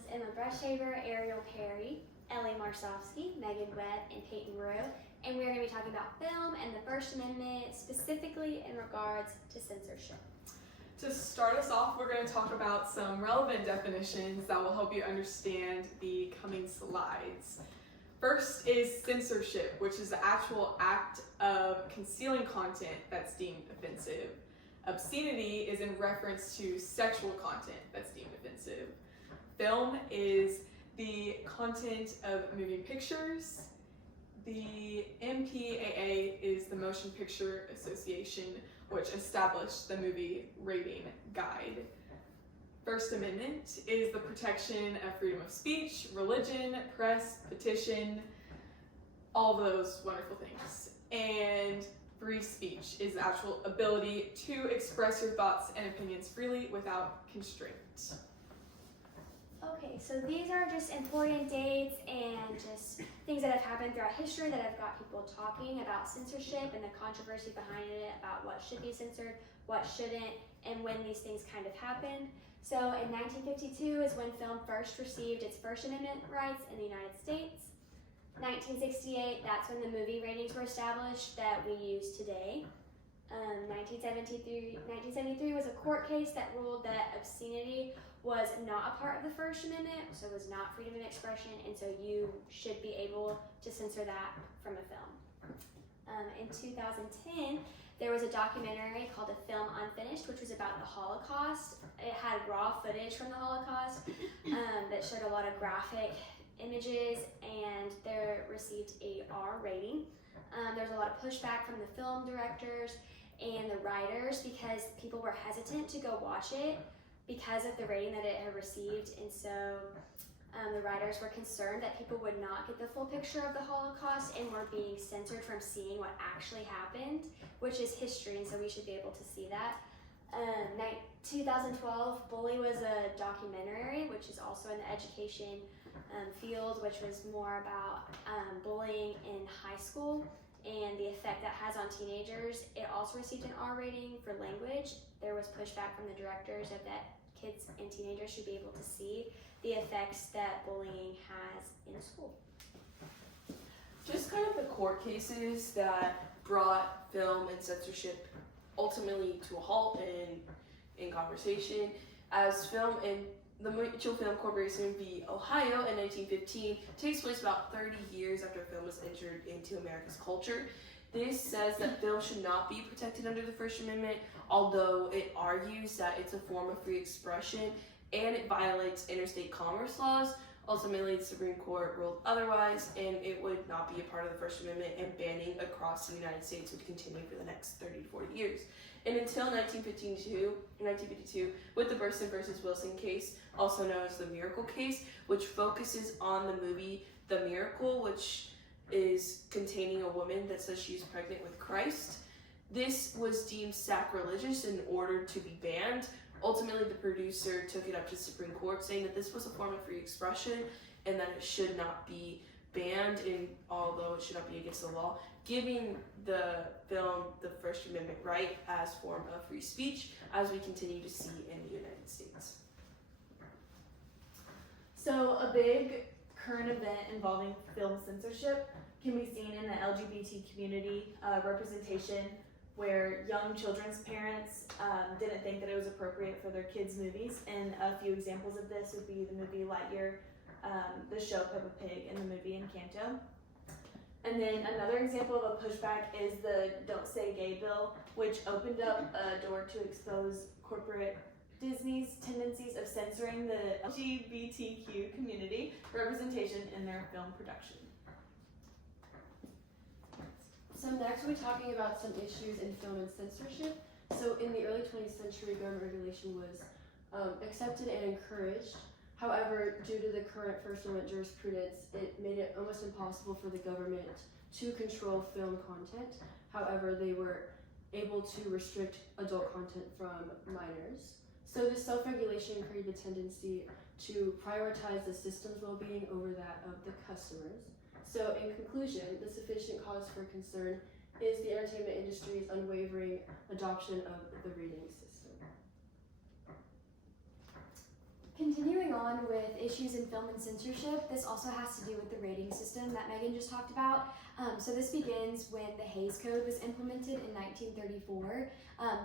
is Emma Brushaver, Ariel Perry, Ellie Marsofsky, Megan Webb, and Peyton Rowe, and we're going to be talking about film and the First Amendment, specifically in regards to censorship. To start us off, we're going to talk about some relevant definitions that will help you understand the coming slides. First is censorship, which is the actual act of concealing content that's deemed offensive. Obscenity is in reference to sexual content that's deemed offensive. Film is the content of moving pictures. The MPAA is the Motion Picture Association, which established the movie rating guide. First Amendment is the protection of freedom of speech, religion, press, petition, all those wonderful things. And free speech is the actual ability to express your thoughts and opinions freely without constraint. Okay, so these are just important dates and just things that have happened throughout history that have got people talking about censorship and the controversy behind it, about what should be censored, what shouldn't, and when these things kind of happened. So in 1952 is when film first received its First Amendment rights in the United States. 1968, that's when the movie ratings were established that we use today. 1973 was a court case that ruled that obscenity was not a part of the First Amendment, so it was not freedom of expression, and so you should be able to censor that from a film. In 2010, there was a documentary called A Film Unfinished, which was about the Holocaust. It had raw footage from the Holocaust that showed a lot of graphic images, and they received a R rating. There's a lot of pushback from the film directors and the writers because people were hesitant to go watch it because of the rating that it had received, and so the writers were concerned that people would not get the full picture of the Holocaust and were being censored from seeing what actually happened, which is history, and so we should be able to see that. 2012, Bully was a documentary, which is also in the education field, which was more about bullying in high school and the effect that has on teenagers. It also received an R rating for language. There was pushback from the directors that kids and teenagers should be able to see the effects that bullying has in school. Just kind of the court cases that brought film and censorship ultimately to a halt in conversation, as film and the Mitchell Film Corporation v. Ohio in 1915 takes place about 30 years after film was entered into America's culture. This says that film should not be protected under the First Amendment, although it argues that it's a form of free expression and it violates interstate commerce laws. Ultimately, the Supreme Court ruled otherwise, and it would not be a part of the First Amendment, and banning across the United States would continue for the next 30 to 40 years. And until 1952, with the Burson versus Wilson case, also known as the Miracle case, which focuses on the movie The Miracle, which is containing a woman that says she's pregnant with Christ. This was deemed sacrilegious in order to be banned. Ultimately, the producer took it up to the Supreme Court, saying that this was a form of free expression and that it should not be banned, and although it should not be against the law, giving the film the First Amendment right as form of free speech, as we continue to see in the United States. So a big current event involving film censorship can be seen in the LGBT community representation, where young children's parents didn't think that it was appropriate for their kids' movies. And a few examples of this would be the movie Lightyear, the show Peppa Pig, and the movie Encanto. And then another example of a pushback is the Don't Say Gay bill, which opened up a door to expose corporate Disney's tendencies of censoring the LGBTQ community representation in their film production. So next we'll be talking about some issues in film and censorship. So in the early 20th century, government regulation was accepted and encouraged. However, due to the current First Amendment jurisprudence, it made it almost impossible for the government to control film content. However, they were able to restrict adult content from minors. So this self-regulation created a tendency to prioritize the system's well-being over that of the customers. So in conclusion, the sufficient cause for concern is the entertainment industry's unwavering adoption of the rating system. Continuing on with issues in film and censorship, this also has to do with the rating system that Megan just talked about. So this begins when the Hays Code was implemented in 1934.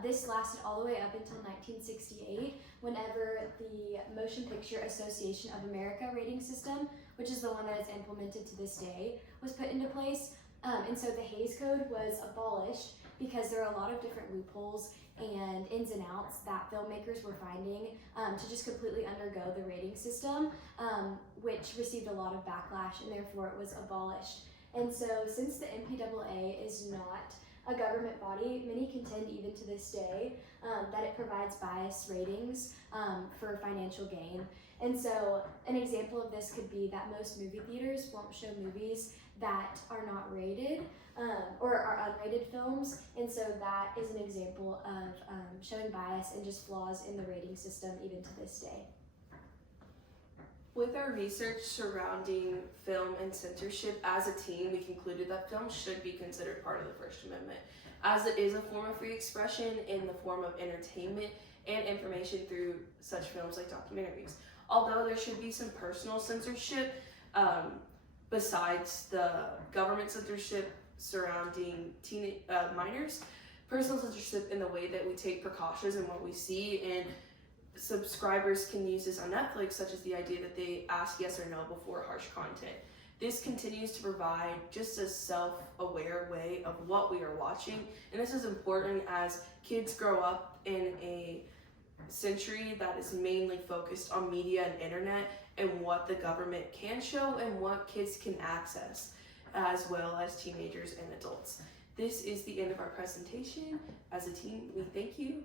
This lasted all the way up until 1968, whenever the Motion Picture Association of America rating system, which is the one that is implemented to this day, was put into place. And so the Hays Code was abolished because there are a lot of different loopholes and ins and outs that filmmakers were finding to just completely undergo the rating system, which received a lot of backlash, and therefore it was abolished. And so since the MPAA is not a government body, many contend even to this day that it provides biased ratings for financial gain. And so an example of this could be that most movie theaters won't show movies that are not rated or are unrated films, and so that is an example of showing bias and just flaws in the rating system even to this day. With our research surrounding film and censorship, as a team, we concluded that film should be considered part of the First Amendment, as it is a form of free expression in the form of entertainment and information through such films like documentaries. Although there should be some personal censorship, besides the government censorship surrounding minors, personal censorship in the way that we take precautions and what we see, and subscribers can use this on Netflix, such as the idea that they ask yes or no before harsh content. This continues to provide just a self-aware way of what we are watching, and this is important as kids grow up in a century that is mainly focused on media and internet and what the government can show and what kids can access, as well as teenagers and adults. This is the end of our presentation. As a team, we thank you.